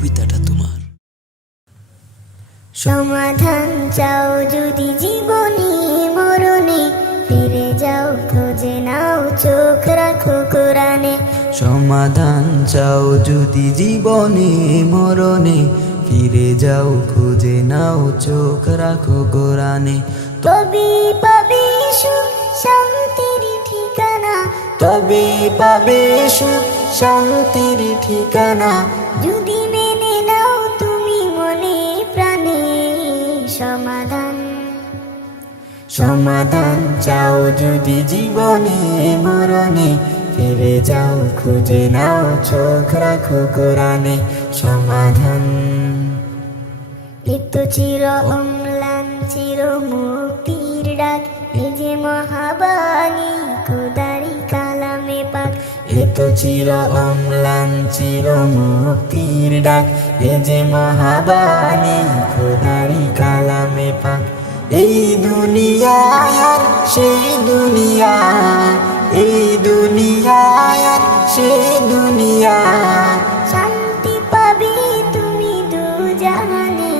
কবিতাটা তোমার। সমাধান চাও যদি জীবনে মরণে, ফিরে যাও খুঁজে নাও চোখ রাখো কোরআনে। সমাধান চাও যদি জীবনে মরণে, ফিরে যাও খুঁজে নাও চোখ রাখো কোরআনে। তবে পাবে সুখ শান্তির ঠিকানা, তবে পাবে সুখ শান্তির ঠিকানা, যদি মেনে নাও তুমি মনে প্রাণে। সমাধান সমাধান চাও যদি জীবনে মরণে, ফিরে যাও খুঁজে নাও চোখ রাখো কোরআনে। সমাধান লিপ্ত চির অম্লান চির মুক্তির ডাক, এ যে মহাবাণী খোদারি কালামে পাক। এ তো চির অম্লান চির মুক্তির ডাক, এ যে মহাবাণী খোদারি কালামে পাক। এই দুনিয়ায় আর সেই দুনিয়া, এই দুনিয়ায় আর সেই দুনিয়া, শান্তি পাবে তুমি দু জাহানে।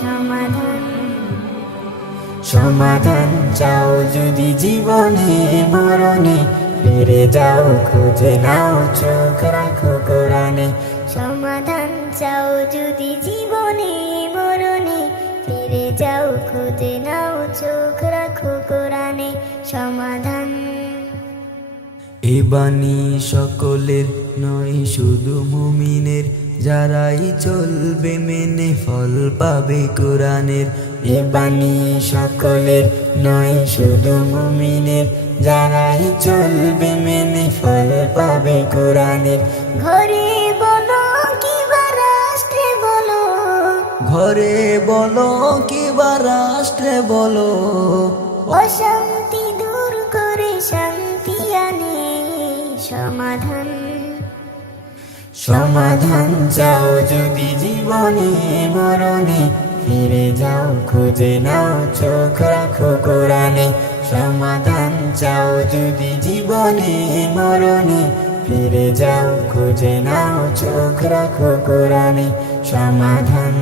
সমাধান সমাধান চাও যদি জীবনে মরণে, ফিরে যাও খুঁজে নাও চোখ রাখো কোরআনে। সমাধান চাও যদি জীবনে মরণে, ফিরে যাও খুঁজে নাও চোখ রাখো কোরআনে। সমাধান এ বাণী সকলের নয় শুধু মুমিনের, যারাই চলবে মেনে ফল পাবে কোরআনের। এ বাণী সকলের নয় শুধু মুমিনের, যারাই চলবে মেনে ফল পাবে কোরআনের। ঘরে বলো কিবা রাষ্ট্রে বলো, ঘরে বলো কিবা রাষ্ট্রে বলো, অশান্তি দূর করে শান্তি আনে। সমাধান সমাধান চাও যদি জীবনে মরণে, ফিরে যাও খুঁজে নাও চোখ রাখো কোরআনে। সমাধান চাও যদি জীবনে মরণে, ফিরে যাও খুঁজে নাও চোখ রাখো কোরআনে। সমাধান